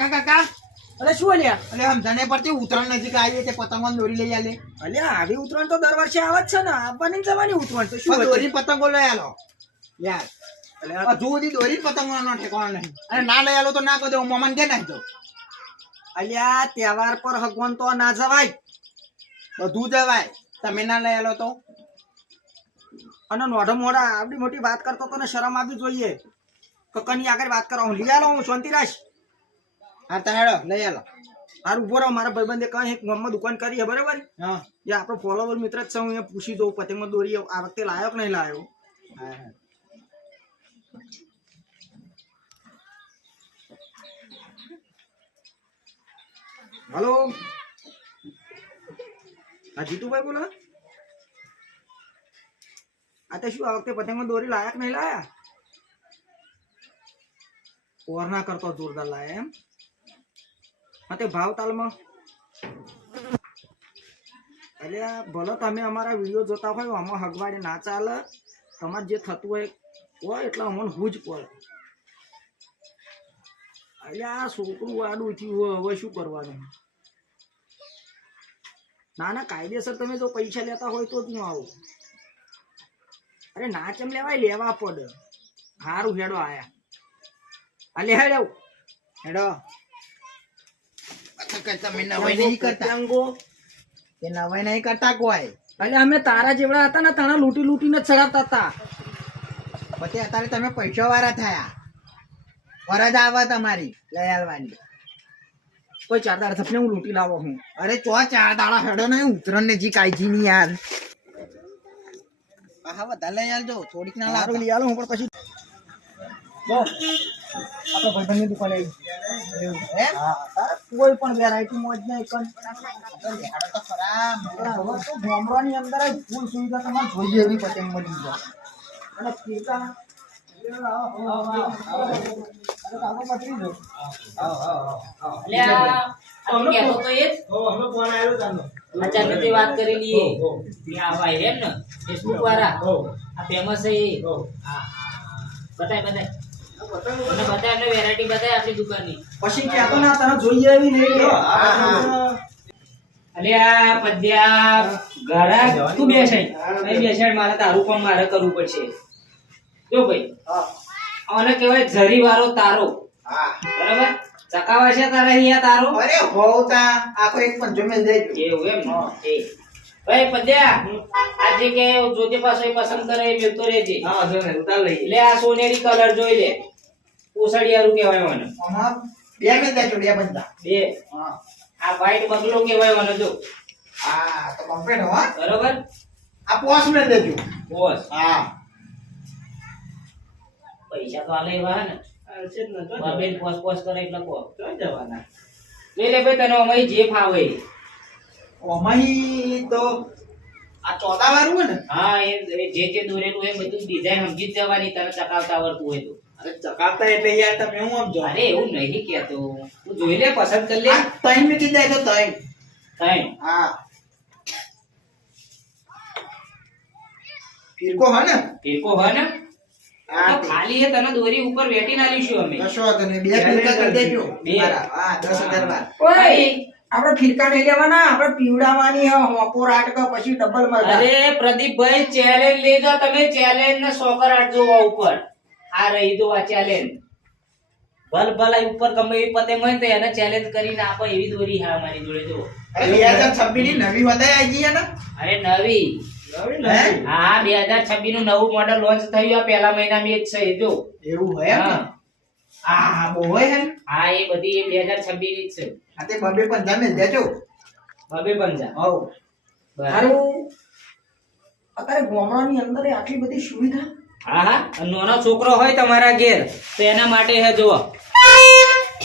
કાકા કાકા. અરે શું અલ્યા? અરે સમજાને પડતી ઉત્તરાયણ નજીક આવી છે પતંગો દોરી લઈ આલે. અલ્યા આવી ઉત્તરાયણ તો દર વર્ષે આવે જ છે ને. આવવાની જવાની ઉત્તરાયણ તો શું દોરી પતંગો લઈ આલો. યાર. હજુ સુધી દોરી પતંગો નો ઠેકાણો નહીં. અને ના લઈ આલો તો ના કહો મોમન કે નાખી તો. અલ્યા તહેવાર પર હગવાન તો ના જવાય. બધું જવાય. તમે ના લઈ આલો તો. અને નોઢો મોઢા આવડી મોટી વાત કરતો તો શરમ આવી જોઈએ. કકની આગળ વાત કરો. હું લઈ આલો હું શાંતિ રાખ. હા તા હેડો લઈ આલો. હાર ઊભો રહો મારા ભાઈબંધે કહે એક મમ્મા દુકાન કરી બરાબર? હા. એ આપણો ફોલોવર મિત્ર જ છે હું પૂછી દઉં પતંગમાં દોરી આ વખતે લાયો કે નહીં લાયો? હા, હા. હલો? હા જીતુભાઈ બોલો. આ તો શું આ વખતે પતંગમાં દોરી લાયા કે નહીં લાયા? કોરના કરતો જોરદાર લાયા એમ. હા ભાવ તાલમાં. એટલે ભલે તમે અમારા વીડિયો જોતા હોય, આમાં હગવાડે ના ચાલે. તમારે જે થતું હોય હોય એટલે અમને હું જ પડે એટલે આ છોકરું આડું થયું હવે શું કરવાનું? ના ના, કાયદેસર તમે જો પૈસા લેતા હોય તો જ હું આવું. અરે ના ચમ લેવાય, લેવા પડે. સારું હેડો આયા. આ લે હેડો હેડો. કરતા નવાઈ નહીં કરતા. નવાઈ નહીં કરતા કોઈ. એટલે અમે તારા જેવડા હતા ને તારા લૂંટી લૂંટીને ચડાવતા હતા. પછી અત્યારે તમે પૈસા વાળા થયા. ફરજ આવે તમારી લઈ આવવાની. કોઈ ચાર દાડા થપને હું લૂંટી લાવો હું. અરે ચો ચાર દાડા હેડો નહીં ઉતરણ ને જી કાળજી ની યાર. હા બધા લઈ આવજો. થોડીક ના હારું લઈ આવું હું પણ પછી આપણે ભાઈબંધની દુકાને કોઈ પણ વેરાયટી મોજ નહીં ગામડાની અંદર જ ફૂલ સુવિધા તમારે જોઈએ એવી પતંગ મળી જાય. વાત કરી લઈએ. કે આ ભાઈ વાળા. આ ફેમસ એ. બતાય બતાય. મને બતાય એટલે વેરાયટી બતાય આપણી દુકાનની. પછી કહેતો ના તને જોઈએ એવી નહીં લે. અલ્યા પદ્યા ઘરાક તું બેસાય. નહીં બેસાય મારે તારું પણ મારે કરવું પડશે. જો ભાઈ આને કહેવાય જરી વાળો તારો. બરાબર? ચકાવા છે તારે અહીંયા તારો? અરે હોવ આખો એક પંજો મેલ દેજો એવું એમ? એ. ભાઈ પદ્યા આજે કે જોતે પાછો પસંદ કરે એ મેલતો રહેજે. લે આ સોનેરી કલર જોઈ લે. ઓસડિયારું કહેવાય મને. આમાં બે મેલ દેજો બે બંદા બે? હા. આ વ્હાઈટ બગલો કહેવાય મને જો. હા તો કમ્પ્લીટ હો બરોબર? આ પોસ મેલ દેજો. પોસ હા. પૈસા તો આલે એવા ને. બાબેન પોસ પોસ કરે એટલે કો લે લે ભાઈ તને અમારી જે ફાવે અમારી તો આ ચોદા વાળું ને. હા એ એ જે જે દોરેલું એ બધું ડિઝાઇન સમજી જવાની તને ચકાવતા આવડતું હોય તો. અરે ચકાવતા એટલે યાર તમે હું સમજો અરે એવું નહીં કેતો તું. જોઈ લે પસંદ કરી લે. આ મીઠી જાય તો તૈન તઈ હા. ફીરકો હે ને? ફેરકો હોય ને? ખાલી એ તને દોરી ઉપર વેટી ના લઈશું અમે. કશો વાંધો નહીં. બે ફીરકા કરી દેજો. બે. હા દસ હજાર બાર. ઓય આપણે ફિરકા નહીં લેવાના આપણે પીવડાવવાની હ હોપો રાટકા પછી ડબલ મરદા અરે પ્રદીપભાઈ ચેલેન્જ લેજો. તમે ચેલેન્જ ને સોકર આઠ જોવા ઉપર. આ રહી દો આ ચેલેન્જ ભલ ભલ ઉપર ગમે પતે પતંગ હોય તો એને ચેલેન્જ કરીને આપો એવી દોરી હા મારી જોડે જો અરે બે હજાર છવ્વીસની નવી વધારે આવી ગઈ હે ને? અરે નવી. હે? હા બે હજાર છવ્વીસનું નવું મોડેલ લોન્ચ થયું આ પહેલા મહિનામાં એ જ છે જો એવું હોય એમ આ હા. હા હા બહુ હોય હે હા એ બધી બે હજાર છવ્વીસની જ છે. આ તે બબે પંજા મેલ દેજો બબે પંજા. હો બરાબર. અત્યારે ગામડાની અંદર એ આટલી બધી સુવિધા હા હા નાનો છોકરો હોય તમારા ઘેર તો એના માટે હે જુઓ.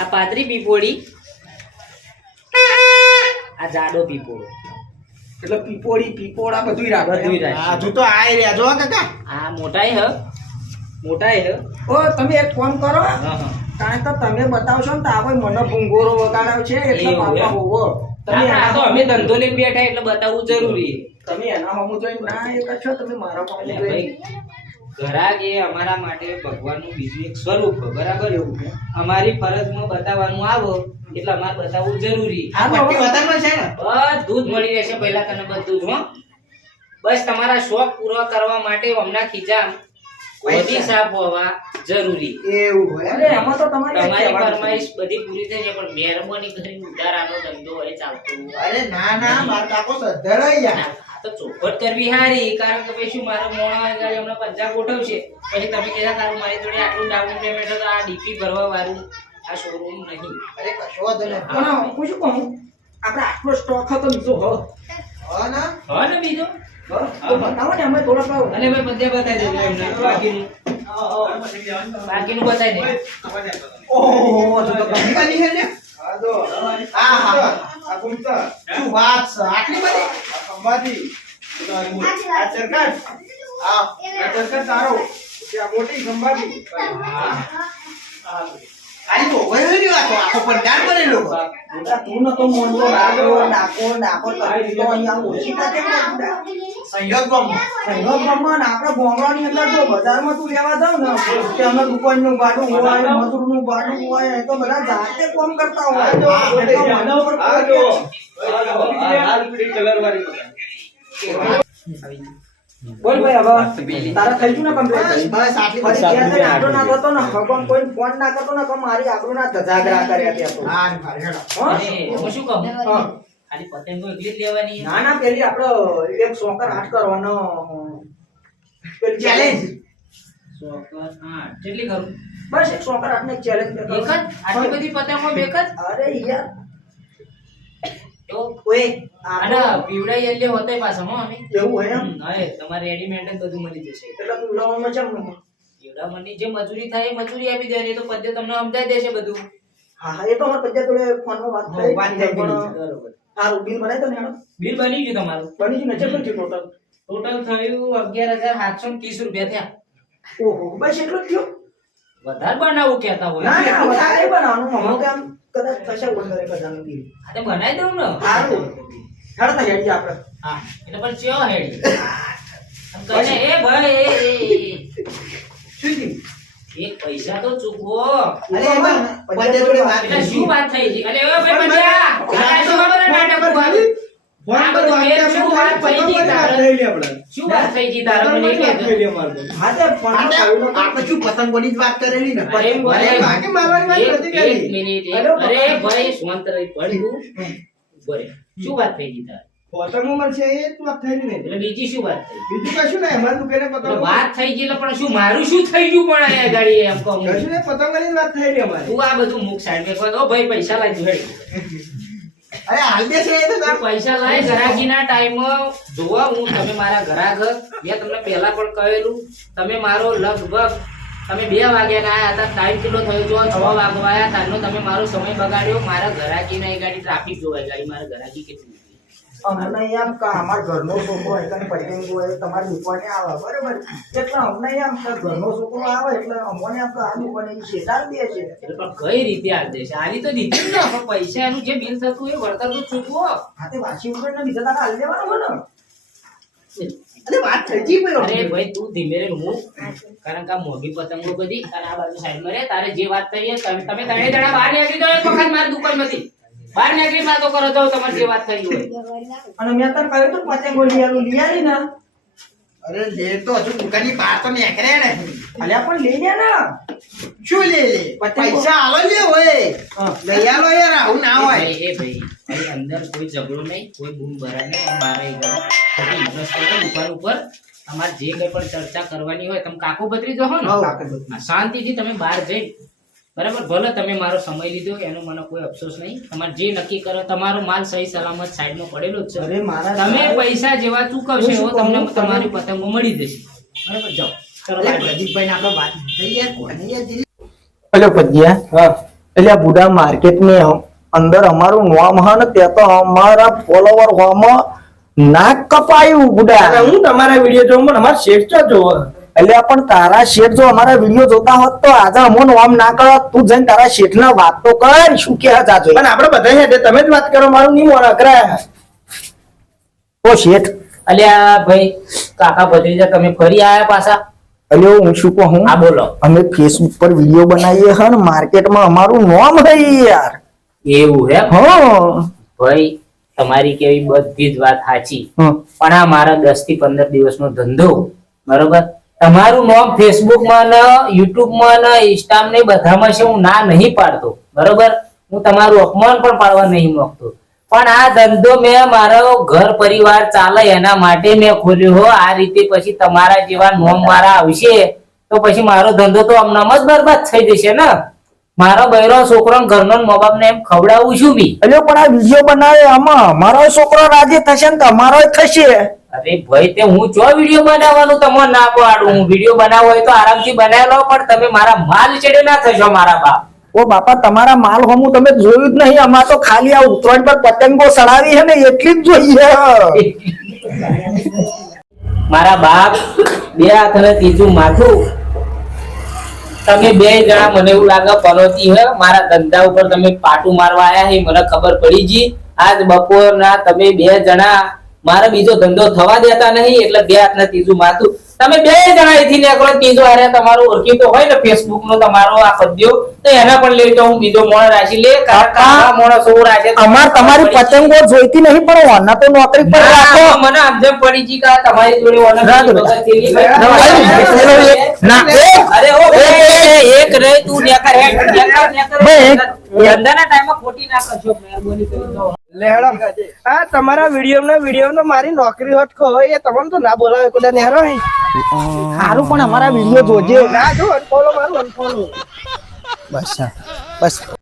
આ પાતરી પીપોળી. આ જાડો પીપોળો. એટલે પીપોળી પીપોળા બધું રાખે. રાખે. હજુ તો આ રહ્યા. જો કાકા. આ મોટાઈ હ. મોટાઈ હ. ઓ તમે એક ફોન કરો. કારણ કે તમે બતાવશો ને તો આ કોઈ મને ભૂંગોરો વગાડાવ છે એટલે પાપા હોવો? તમે આ તો અમે ધંધો લઈને બેઠા એટલે બતાવવું જરૂરી. તમે એના હમું જોઈને ના એ કરશો તમે મારા પાસે ઘરાક એ અમારા માટે ભગવાનનું બીજું એક સ્વરૂપ બરાબર એવું અમારી ફરજમાં બતાવવાનું આવો એટલે અમારે બતાવવું જરૂરી. આ છે ને. બધું જ મળી રહેશે પહેલા તને બધું જ હો. બસ તમારા શોખ પૂરો કરવા માટે હમણાં ખીચા બધી સાફ હોવા જરૂરી. એવું હોય. અરે એમાં તો તમારે તમારી ફરમાઈશ બધી પૂરી થઈ છે પણ મહેરબાની કરીને ઉધારાનો ધંધો હોય ચાલતો. અરે ના ના માર કાકો સદ્ધર હોય યાર. તો ચોખવટ કરવી હારી કારણ કે પછી મારો મોણો આગળ હમણાં પંજા ગોઠવશે. પછી તમે કહેતા તારું મારી જોડે આટલું ડાઉન પેમેન્ટ તો આ ડીપી ભરવા વાળું આ શોરૂમ નહીં. અરે કશો વાંધો નહીં. પણ હું શું કહું? આપણે આટલો સ્ટોક હતો બીજો હ. હા ના. હા ને બીજો? બતાવો ને અમે થોડા અને ભાઈ બધે બતાવી દેજો એમને બતાવી દે ઓહો તો તો ઘણી બધી છે ને. હા હા શું વાત છે આટલી બધી ખાલી ભોગવ્યો નહીં આખો આખો પંડાર લોકો. બેટા તું નતો મોનતો રાગો ડાકો ડાકો કરી તો અહીંયા ઓછી ના બુડા? સંયોગ બ્રહ્મ સંયોગ બ્રહ્મ ને આપણે ગોમડાની અંદર જો બજારમાં તું લેવા જાવ ને કે અમે દુકાનનું ભાડું હોય મજૂરનું ભાડું હોય એ તો બધા જાતે કામ કરતા હોય. તો મને ઉપર કોઈ કે- બોલ ભાઈ હવે તારા થઈ ગયું ને કમ્પ્લેટ બસ આટલી બધી ત્યાં તને આટલો ના કરતો ને ભગવાન કોઈ ફોન ના કરતો ને કે મારી આબરૂ ના ધજાગરા કર્યા ત્યાં તો. હા ને ભાઈ, હેડો. હો? અને હું શું કહું? ખાલી પતંગો એકલી લેવાની ના ના પેલી આપડે એક સોકર આઠ કરવાનો. પેલી Challenge. ચોકર હા કેટલી કરું? બસ એક સોકર ને ચેલેન્જ એક જ? આટલી બધી પતંગો બે જ? અરે યાર જે મજૂરી થાય એ મજૂરી આપી દેવાની તો પદ્ય તમને સમજાઈ દેશે બધું. હા હા એ તો અમારે પંચાયત જોડે ફોનમાં વાત કરી. વાત થઈ બરોબર. સારું બિલ બનાવી દો ને બિલ બની ગયું તમારું. બની ગયું ટોટલ ટોટલ થયું અગિયાર હજાર સાતસો ત્રીસ રૂપિયા થયા. ઓહો બસ એટલું જ થયું? વધારે બનાવું કેતા હોય. ના ના વધારે બનાવવાનું. અમે તો આમ કદાચ થશે વધારે કદાચ બિલ આ બનાવી દઉં ને. સારું હેડ તો હેડી આપણે. હા એટલે પણ ચેવો હેડી કને એ ભાઈ એ, શું થયું? એક પૈસા તો ચૂકવો. અરે એમાં પંડ્યા જોડે વાત શું વાત થઈ છે અરે ભાઈ શું ખબર એ શું વાત થઈ ગઈ તારે? શું વાત થઈ ગઈ તારે? મને એ કહેજો. હા તે ફોનમાં આપણે શું પતંગોની જ વાત કરેલી ને. અરે ભાઈ, મારવાની વાત નથી કરી. મિનિટ, અરે અરે ભાઈ શાંત રહી પડ્યું ઊભો શું વાત થઈ ગઈ તારે? એટલે બીજી શું વાત થઈ? એટલે વાત થઈ ગઈ એટલે પણ શું મારું શું થઈ ગયું પણ અહીંયા ગાડી એમ કહું હું. તું આ બધું મુખ સાઈડ મેં કહો, ભાઈ પૈસા હેડ." પૈસા લાય ટાઈમમાં જોવા, હું તમે મારા ઘરાક. મેં તમને પહેલા પણ કહેલું, તમે મારો લગભગ, તમે બે વાગ્યા આવ્યા હતા ટાઈમ કેટલો થયો જો છ વાગવા આવ્યા તારનો તમે મારો સમય બગાડ્યો. મારા ઘરાકીના એ ગાડી ટ્રાફિક જોવાય ગાડી મારા ઘરાકી કેટલી. અમને એમ કે અમાર ઘરનો છોકરો હોય તમારી દુકાને આવે બરાબર? એટલે અમને એમ કે ઘરનો છોકરો આવે એટલે અમને એમ કે આ શેતાન દે છે. પણ કઈ રીતે હાલ દેશે આની તો દીધી જ ને બિલ થતું એ વળતર તો ચૂકવો હા તે વાસી ઉપર ને બીજા દાડા હાલી દેવાનો હોય ને? અરે વાત થઈ ગઈ અરે ભાઈ તું ધીમે રે હું કારણ કે આ મોંઘી પતંગો બધી અને આ બાજુ સાઈડમાં રે તારે જે વાત થઈ એ તમે તમે ત્રણેય જણા બહાર નીકળી દો એક વખત મારી દુકાનમાંથી. બહાર નીકળી વાતો કરો તો તમારે જે વાત થઈ હોય. અને મેં તને કહ્યું તો પતંગો ગોળી આલું લઈ ને અરે લે તો હજુ દુકાનની બહાર તો નીકળે ને. અલ્યા પણ લઈ લે ને. શું લે લે? પૈસા આલો લે હોય. લઈ આલો યાર આવું ના હોય. એ ભાઈ અંદર કોઈ ઝઘડો નહીં કોઈ બૂમ ભરાય નહીં મારે. ખોટી invest કરો ઉપર. તમારે જે કઈ પણ ચર્ચા કરવાની હોય તમે કાકો બદલી દો ને શાંતિથી તમે બહાર જઈ બરાબર? ભલે તમે મારો સમય લીધો એનો મને કોઈ અફસોસ નહીં. તમારે જે નક્કી કરો તમારો માલ સહી સલામત સાઈડમાં પડેલો જ છે. તમે પૈસા જેવા ચૂકવશો એવો તમને તમારી પતંગો મળી જશે. બરાબર? જાઓ? એટલે આ બુડા માર્કેટ ને અંદર અમારું નામ હ ને તે તો અમારા ફોલોવર હોમાં નાક કપાયું બુડા. હું તમારા વીડિયો જોઉં પણ અમારા શેઠ જોવો? એટલે પણ તારા શેઠ જો અમારા વીડિયો જોતા હોત તો આજે અમો નામ ના કરો તું જઈને તારા શેઠ ના વાત તો કર શું કે પણ આપણે બધા હેઠે તમે જ વાત કરો મારું નહીં મોન અકરાય ઓ શેઠ. અલ્યા ભાઈ કાકા ભત્રીજા તમે ફરી આયા પાછા? અલ્યો હું શું કહું? હા? બોલો. અમે ફેસબુક પર વીડિયો બનાવીએ હે ને માર્કેટમાં અમારું નામ હે યાર. એવું હે? હા. ભાઈ તમારી કેવી બધી જ વાત સાચી. હમ. પણ આ મારા દસથી પંદર દિવસનો ધંધો બરોબર? તમારું નામ ફેસબુકમાં યુટ્યુબમાં ઇન્સ્ટા ને બધામાં છે, હું ના નહીં પાડતો. બરોબર? હું તમારું અપમાન પણ પાડવા નહીં માંગતો. પણ આ ધંધો મેં મારો ઘર પરિવાર ચાલે, એના માટે મેં ખોલ્યો હો. આ રીતે પછી તમારા જેવા નોમ મારા આવશે, તો પછી મારો ધંધો તો આમનામ જ બરબાદ થઈ જશે ને. મારો બૈરો છોકરો ઘરનો મા બાપ ને એમ ખવડાવું છું બી. અલ્યો, પણ આ વીડિયો બનાવે આમાં. મારો છોકરો રાજી થશે ને તમારો થશે. અરે ભાઈ તે હું જો વીડિયો બનાવવાનું તમને ના પાડું? હું વીડિયો બનાવો હોય તો આરામથી બનાવી લો પણ તમે મારા માલ ચડે ના થશો મારા બાપ. ઓ બાપા તમારા માલ હોમું તમે જોયું જ નહીં. અમાર તો ખાલી આ ઉત્તરાયણ પર પતંગો સડાવી છે ને એટલી જ જોઈએ મારા બાપ બે હાથ અને ત્રીજું માથું. તમે બે જણા મને એવું લાગે પરોતી હે. મારા ધંધા ઉપર તમે પાટું મારવા આયા હે મને ખબર પડી જી આજ બપોરના તમે બે જણા મારે બીજો ધંધો થવા દેતા નહીં એટલે બે હાથ ને ત્રીજું માથું. તમે બે જણા અહીંથી નીકળો ત્રીજો હારે તમારું ઓળખીતો હોય ને ફેસબુક નો તમારો આ પદ્યો તો એના પણ લઈ તો હું બીજો મોણ રાખી લે કારણ કે આ મોણસ રાખે અમાર તમારી પતંગો જોઈતી નહીં પણ ઓના તો નોકરી પર રાખો. મને સમજણ પડી જી કા તમારી જોડે ઓનર રાખો. વગર થેલી ભાઈ. ના, અરે ઓ એક રે તું નેકર હે નેકર, નેકર. ધંધાના ટાઈમમાં ખોટી ના કરજો મહેરબાની કરી દો લેહડો. આ તમારા વીડિયો વીડિયો મારી નોકરી હટકો હોય એ તમને તો ના બોલાવે કુદા નેહરો હે. સારું પણ અમારા વીડિયો જોજે. ના જો અનફોલો મારું અનફોલો બસ બસ.